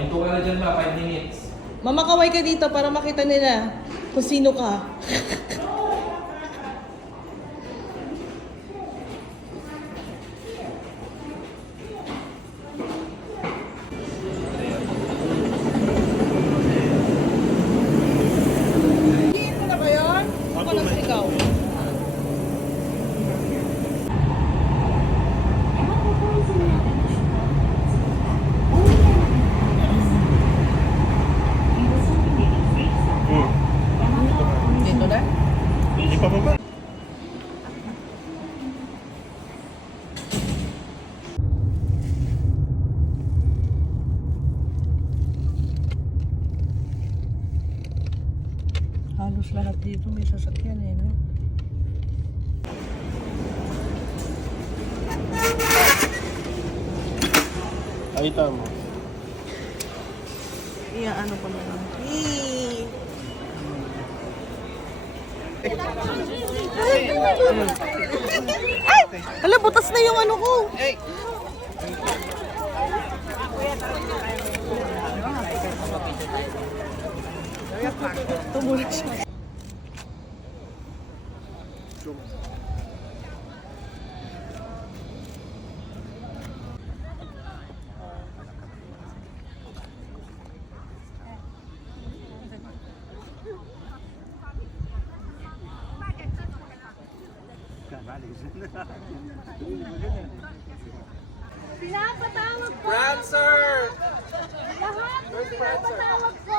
Hinto ka na dyan ba? 5 minutes. Mamakaway ka dito para makita nila kung sino ka. Hindi na ba yun? Ako lang sigaw. Dito na? Hindi pa ba? Halos lahat dito may sasakyan eh, no? Ay, tama. Iya, ano pa na lang. Ay! Hala, butas na yung ano ko. Tumulit siya. Pinapatawag ko. Prancer! Lahat ng pinapatawag ko.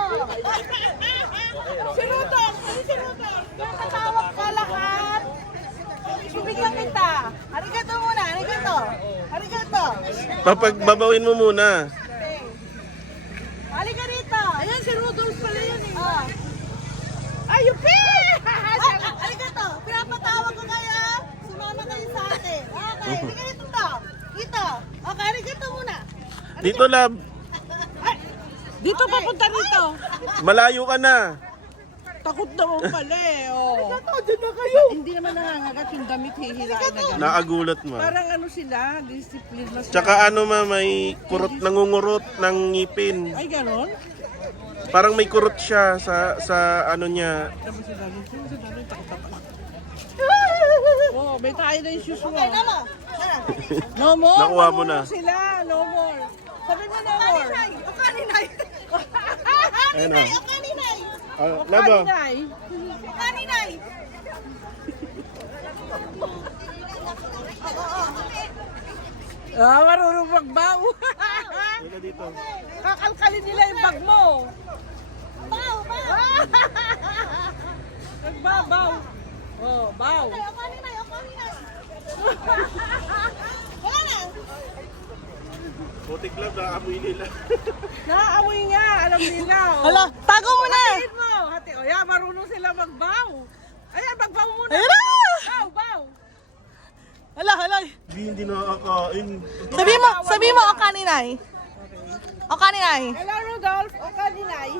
Si Rudolph! Ano si Rudolph? Pinapatawag ko lahat. Bibigyan kita. Arigato muna. Arigato. Arigato. Babawin mo muna. Halika dito. Ayan, si Rudolph pala yun eh. Oh. Ayupi! Arigato. Pinapatawag ko kayo. Sumama kayo sa atin. Okay. Halika dito to. Dito. Okay, arigato muna. Dito, lab. Dito, papunta rito. Malayo ka na. Takot naman pala eh. Oh. Dyan na kayo. Hindi naman nangangagat yung damit, hihilain na gano'n. Nakagulat mo. Parang ano sila, discipline mas. Tsaka ano ma, may kurot, nangungurot ng ngipin. Ay, gano'n? Parang may kurot siya sa ano niya. Tapos si Daddy, takot ako. Oh, may tayo na yung shoes mo. Okay, nama. No more. Nakuha mo no na. more sila, no more. Sabi mo no more. O kaninay. Ayun na. O kaninay. Laba. Kaninay. O kaninay. Ah, marunong magbaw. Dito, dito. Kakalkalin nila yung bag mo. Baw, baw. Nagbabaw. Oh, baw. O kaninay, o kaninay. Wala na. Putik lab, naamoy nila. Naaamoy nga, alam nila. Oh. Hala, tago mo na. Hatiin mo. Hati, oh, yeah, marunong sila magbaw. Ayan, magbaw muna. Ayun na. Baw, baw. Hala, hala. Hindi nakakain. Sabi mo, o kaninay. O kaninay. Hello, Rudolph. O kaninay.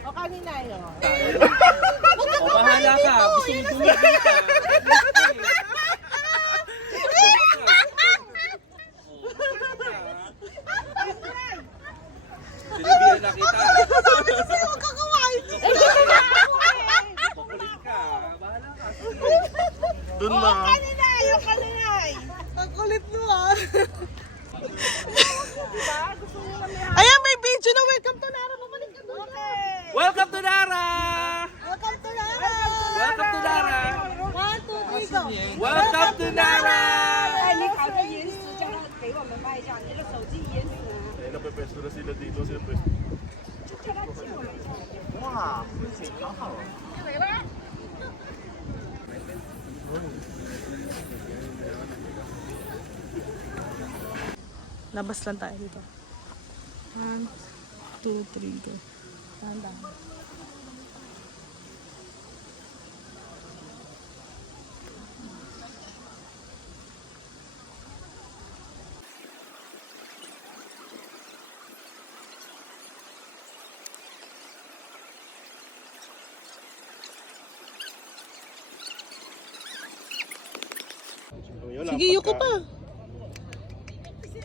O kaninay, oh. O bahala ka. Gusto mo tumigil ka. Sinibihan na kita. Huwag ka kumain. Pakulit ka. Bahala ka. Doon ma. Kaninay, o kaninay. Ang kulit mo ah. Ayan, may video na welcome to Nara. Bumalik ka doon. Welcome to Nara! Welcome to Nara. Welcome to Nara! 1, 2, 3, go. Welcome to Nara! 你卡个延时，叫他给我们拍一下，你的手机延时啊， Ay, napepesto na sila dito. Siyempre. 就叫他借我们一下。 Labas lang tayo dito. 1, 2, 3, go. Tanda. Sige, yuko pa.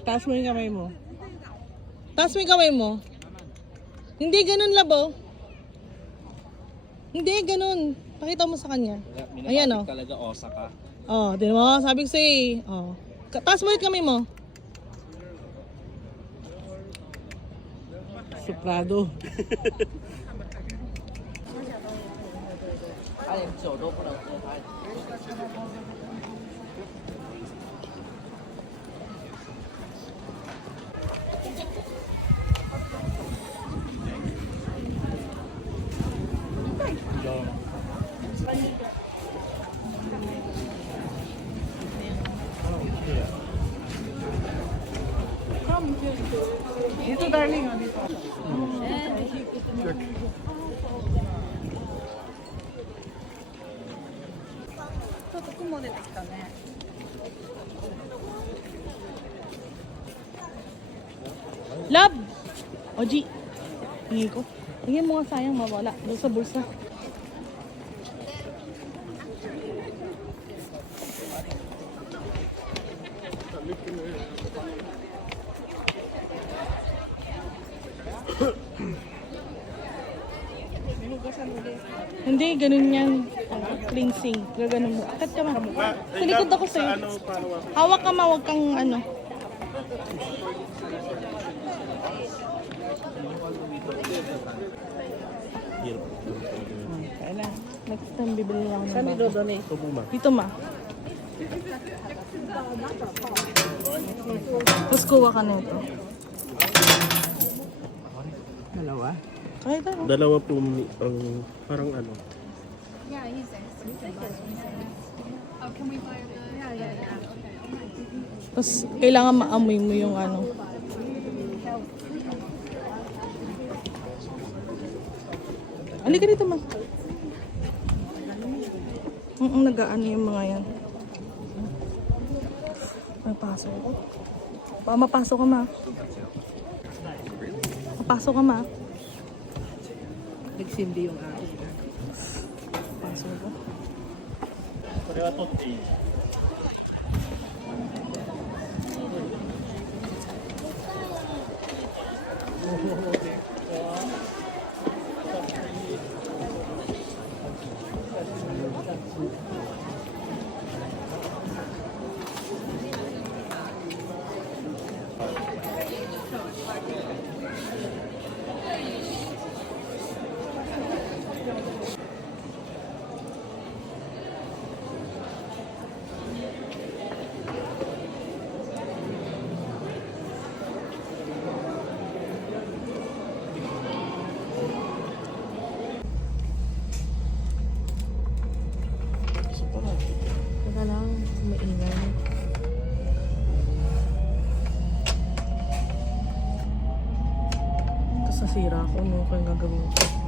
Taas mo yung kamay mo. Taas mo yung kamay mo. Hindi ganun, labo. Hindi ganun. Pakita mo sa kanya. Ayan, oh. Talaga Osaka. Oh, di mo? Sabi ko sa'yo eh. Oh. Taas mo ulit kamay mo. Suprado. 他连酒都不能喝，他。Dito, darling. Oh, dito. Love! Oji. Hingi ko. Hingi mo nga, sayang mawala. Doon sa bulsa. Hindi, ganun yan. Cleansing. Gaganon mo. Akat ka ma. Sa likod ako sa'yo. Ano, paano ako? Hawak ka ma, huwag kang ano. Kailan? Next time bibili lang ako ng Saan bago. idodonate? Ito po, ma. Dito ma. Tapos kuha ka na ito. Dalawa? Kahit ano. Dalawa po ang parang ano. Tapos kailangan maamoy mo yung ano. Halika dito ma. Nag-aano yung mga yan. Mapasok ako. Mapasok ka ma. Mapasok ka ma. Nagsindi yung akin. Mapasok ako. Teka lang, maingay. Tapos nasira ako, ano kayong gagawin ko?